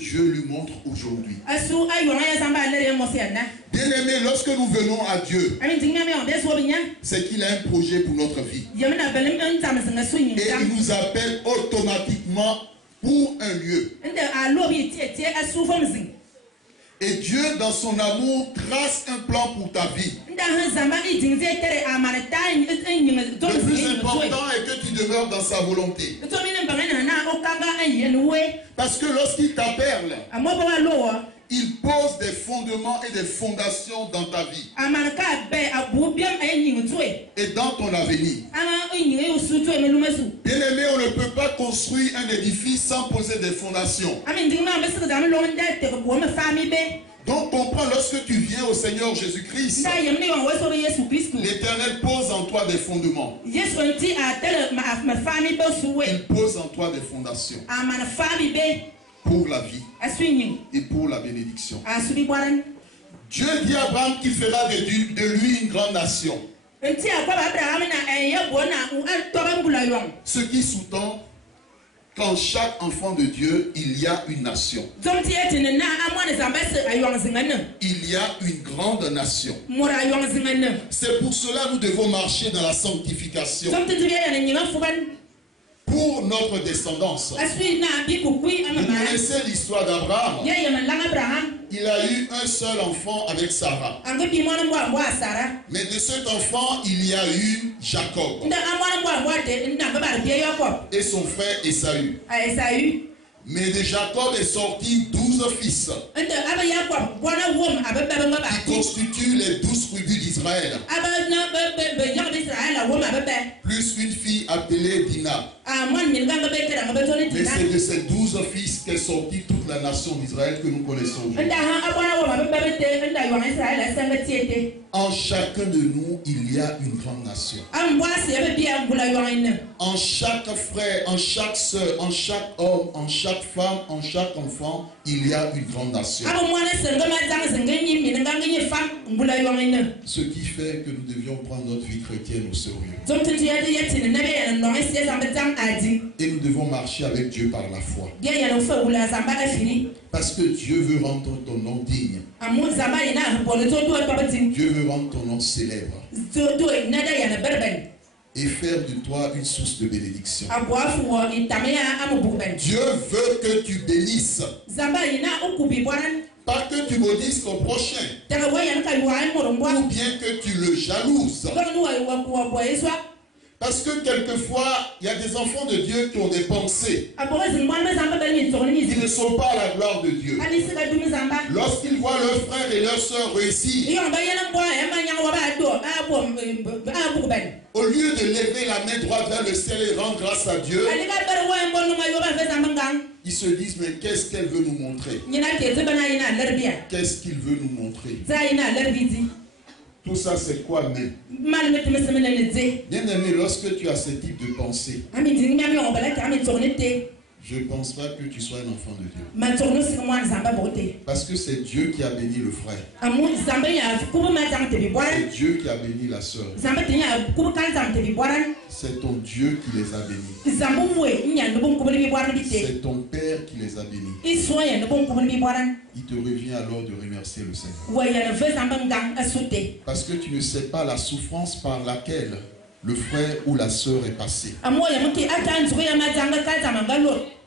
Dieu lui montre aujourd'hui. Bien aimé, lorsque nous venons à Dieu, c'est qu'il a un projet pour notre vie. Et il nous appelle automatiquement pour un lieu. Et Dieu, dans son amour, trace un plan pour ta vie. Le plus important est que tu demeures dans sa volonté. Parce que lorsqu'il t'appelle, il pose des fondements et des fondations dans ta vie et dans ton avenir. Bien aimé, on ne peut pas construire un édifice sans poser des fondations. Donc comprends, lorsque tu viens au Seigneur Jésus-Christ, l'Éternel pose en toi des fondements. Il pose en toi des fondations pour la vie et pour la bénédiction. Dieu dit à Abraham qu'il fera de lui une grande nation. Ce qui sous-tend qu'en chaque enfant de Dieu, il y a une nation. Il y a une grande nation. C'est pour cela que nous devons marcher dans la sanctification. Pour notre descendance. Vous connaissez l'histoire d'Abraham. Il a eu un seul enfant avec Sarah. Mais de cet enfant, il y a eu Jacob. Et son frère Ésaü. Mais de Jacob est sorti 12 fils qui constituent les 12 tribus d'Israël. Plus une fille appelée Dina. Mais c'est de ces 12 fils qu'est sortie toute la nation d'Israël que nous connaissons aujourd'hui. En chacun de nous, il y a une grande nation. En chaque frère, en chaque soeur, en chaque homme, en chaque femme, en chaque enfant, il y a une grande nation. Ce qui fait que nous devions prendre notre vie chrétienne au sérieux. Et nous devons marcher avec Dieu par la foi. Parce que Dieu veut rendre ton nom digne. Dieu veut rendre ton nom célèbre. Et faire de toi une source de bénédiction. Dieu veut que tu bénisses. Pas que tu maudisses ton prochain. Ou bien que tu le jalouses. Parce que quelquefois, il y a des enfants de Dieu qui ont des pensées. Ils ne sont pas à la gloire de Dieu. Lorsqu'ils voient leurs frères et leurs sœurs réussir, au lieu de lever la main droite vers le ciel et rendre grâce à Dieu, ils se disent, mais qu'est-ce qu'elle veut nous montrer? Qu'est-ce qu'il veut nous montrer? Tout ça, c'est quoi même? Bien aimé, lorsque tu as ce type de pensée, je ne pense pas que tu sois un enfant de Dieu. Parce que c'est Dieu qui a béni le frère. C'est Dieu qui a béni la sœur. C'est ton Dieu qui les a bénis. C'est ton Père qui les a bénis. Il te revient alors de remercier le Seigneur. Parce que tu ne sais pas la souffrance par laquelle le frère ou la sœur est passé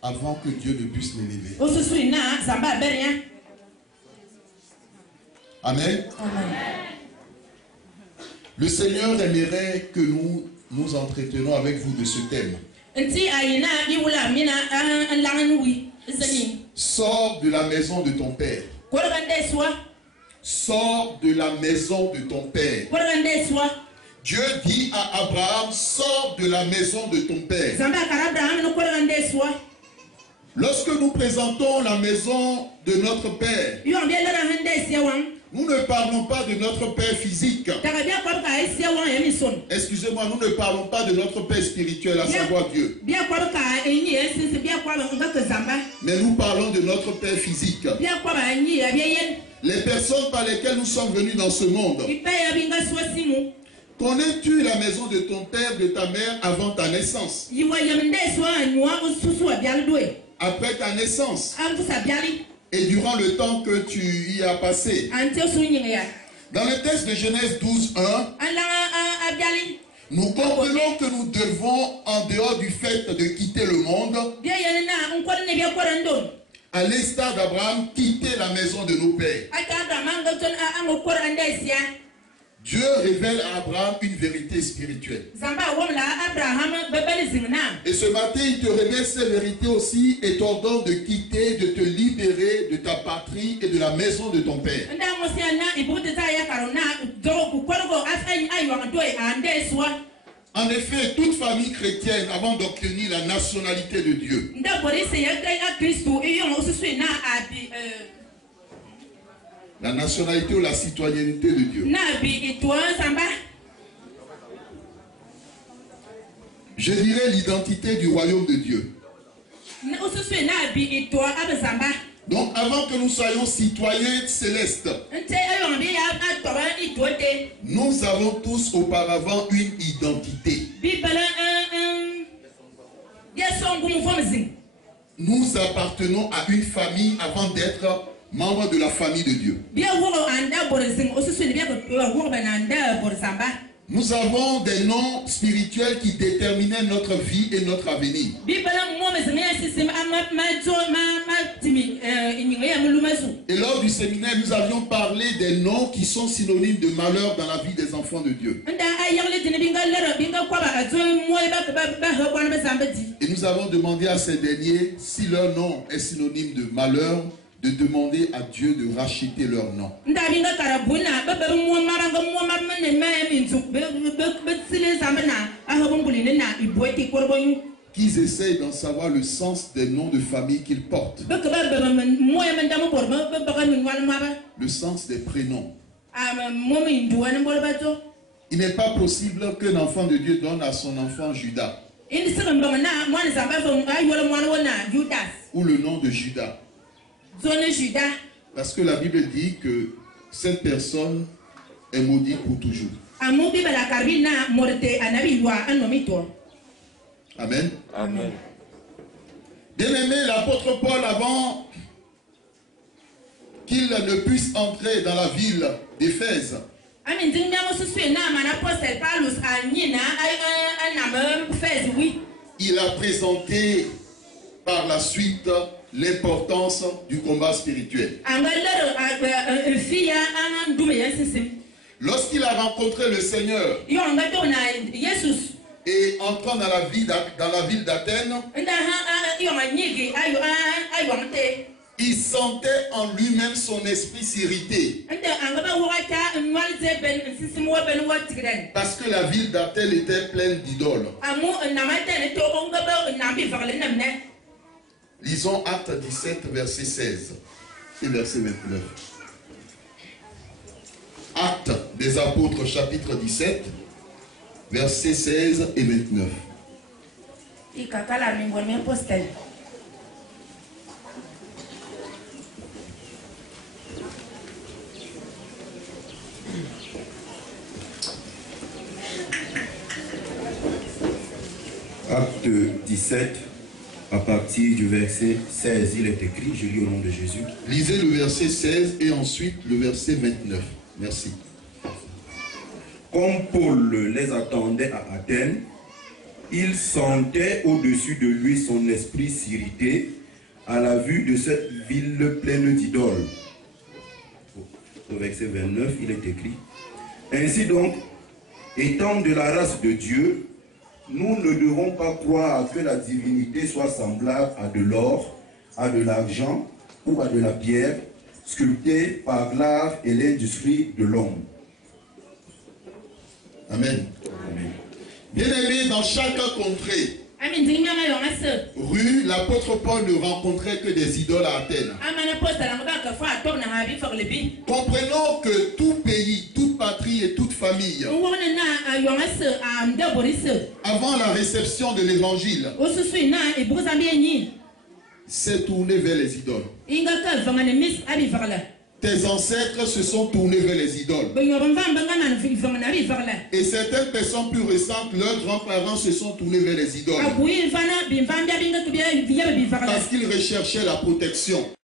avant que Dieu ne puisse l'élever. Amen. Le Seigneur aimerait que nous nous entretenons avec vous de ce thème. Sors de la maison de ton père. Sors de la maison de ton père. Dieu dit à Abraham, sors de la maison de ton père. Lorsque nous présentons la maison de notre père, nous ne parlons pas de notre père physique. Excusez-moi, nous ne parlons pas de notre père spirituel, à savoir Dieu. Mais nous parlons de notre père physique. Les personnes par lesquelles nous sommes venus dans ce monde. Connais-tu la maison de ton père, de ta mère avant ta naissance? après ta naissance et durant le temps que tu y as passé. Dans le texte de Genèse 12:1, nous comprenons que nous devons, en dehors du fait de quitter le monde, à l'instar d'Abraham, quitter la maison de nos pères. Dieu révèle à Abraham une vérité spirituelle. Et ce matin, il te révèle cette vérité aussi et t'ordonne de quitter, de te libérer de ta patrie et de la maison de ton père. En effet, toute famille chrétienne, avant d'obtenir la nationalité de Dieu, la nationalité ou la citoyenneté de Dieu, je dirais l'identité du royaume de Dieu. Donc avant que nous soyons citoyens célestes, nous avons tous auparavant une identité. Nous appartenons à une famille avant d'être membres de la famille de Dieu. Nous avons des noms spirituels qui déterminaient notre vie et notre avenir. Et lors du séminaire, nous avions parlé des noms qui sont synonymes de malheur dans la vie des enfants de Dieu. Et nous avons demandé à ces derniers, si leur nom est synonyme de malheur, de demander à Dieu de racheter leur nom. Qu'ils essayent d'en savoir le sens des noms de famille qu'ils portent. Le sens des prénoms. Il n'est pas possible qu'un enfant de Dieu donne à son enfant Judas ou le nom de Judas. Parce que la Bible dit que cette personne est maudite pour toujours. Amen. Amen. Bien-aimé, l'apôtre Paul, avant qu'il ne puisse entrer dans la ville d'Éphèse, il a présenté par la suite l'importance du combat spirituel. Lorsqu'il a rencontré le Seigneur et entrant dans la ville d'Athènes, il sentait en lui-même son esprit s'irriter. Parce que la ville d'Athènes était pleine d'idoles. Lisons Acte 17, verset 16 et verset 29. Acte des Apôtres, chapitre 17, versets 16 et 29. Acte 17, à partir du verset 16, il est écrit, je lis au nom de Jésus. Lisez le verset 16 et ensuite le verset 29. Merci. Comme Paul les attendait à Athènes, il sentait au-dessus de lui son esprit s'irriter à la vue de cette ville pleine d'idoles. Au verset 29, il est écrit, ainsi donc, étant de la race de Dieu, nous ne devons pas croire que la divinité soit semblable à de l'or, à de l'argent ou à de la pierre, sculptée par l'art et l'industrie de l'homme. Amen. Amen. Bien-aimés, dans chaque contrée, rue, l'apôtre Paul ne rencontrait que des idoles à Athènes. Comprenons que tout pays, toute patrie et toute famille, avant la réception de l'évangile, s'est tourné vers les idoles. tes ancêtres se sont tournés vers les idoles. Et certaines personnes plus récentes, leurs grands-parents se sont tournés vers les idoles. Parce qu'ils recherchaient la protection.